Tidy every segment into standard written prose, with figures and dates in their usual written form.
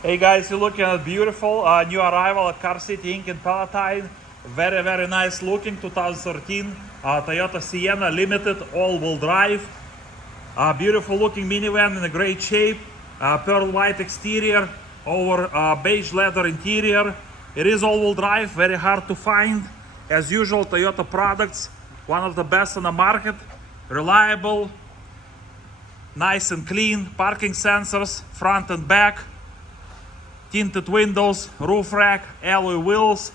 Hey guys, you're looking at beautiful new arrival at Car City Inc. in Palatine. Very nice looking 2013 Toyota Sienna Limited all-wheel drive. Beautiful looking minivan in a great shape. Pearl white exterior over beige leather interior. It is all-wheel drive, very hard to find. As usual, Toyota products, one of the best on the market. Reliable, nice and clean. Parking sensors, front and back. Tinted windows, roof rack, alloy wheels,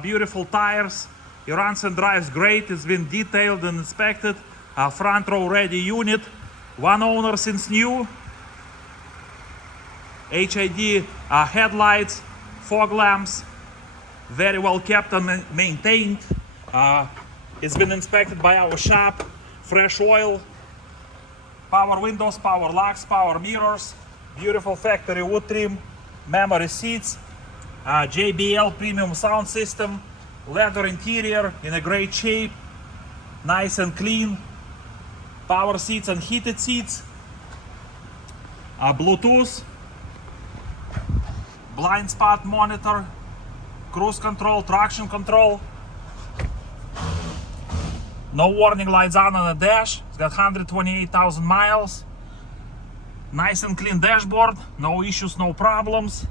beautiful tires. It runs and drives great. It's been detailed and inspected. Front row ready unit. One owner since new. HID headlights, fog lamps. Very well kept and maintained. It's been inspected by our shop. Fresh oil. Power windows, power locks, power mirrors. Beautiful factory wood trim. Memory seats, JBL premium sound system, leather interior in a great shape, nice and clean, power seats and heated seats, Bluetooth, blind spot monitor, cruise control, traction control, no warning lights on the dash. It's got 128,000 miles. Nice and clean dashboard, no issues, no problems.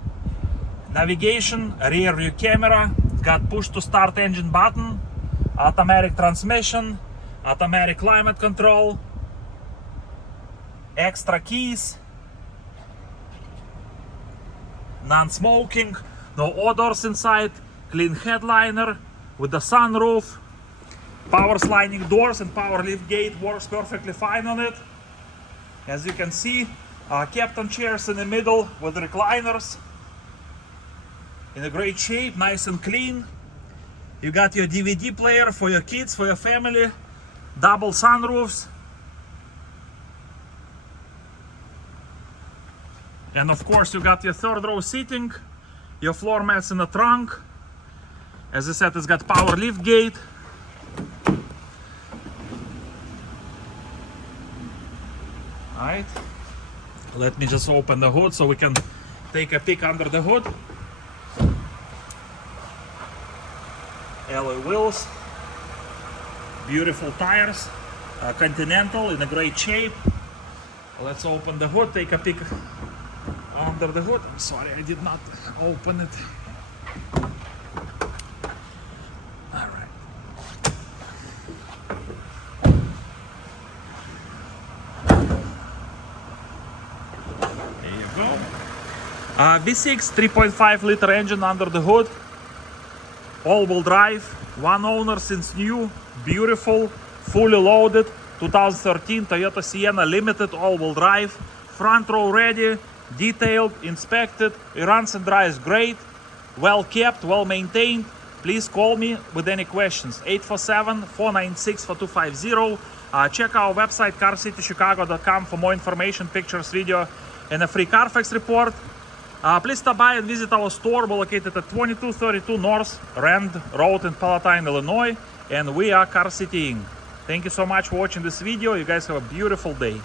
Navigation, rear view camera, got push to start engine button, automatic transmission, automatic climate control, extra keys, non-smoking, no odors inside, clean headliner with the sunroof, power sliding doors and power lift gate works perfectly fine on it. As you can see, captain chairs in the middle with recliners in a great shape, nice and clean. You got your DVD player for your kids, for your family, double sunroofs, and of course you got your third row seating, your floor mats in the trunk. As I said, it's got power lift gate. Alright, let me just open the hood so we can take a peek under the hood. Alloy wheels, beautiful tires, Continental in a great shape. Let's open the hood, take a peek under the hood. I'm sorry, I did not open it. Alright. V6 3.5 liter engine under the hood, all-wheel drive, one owner since new, beautiful, fully loaded 2013 Toyota Sienna Limited all-wheel drive, front row ready, detailed, inspected. It runs and drives great, well kept, well maintained. Please call me with any questions. 847-496-4250. Check our website carcitychicago.com for more information, pictures, video, and a free Carfax report. Please stop by and visit our store. We're located at 2232 North Rand Road in Palatine, Illinois, and we are Car City Inc. Thank you so much for watching this video. You guys have a beautiful day.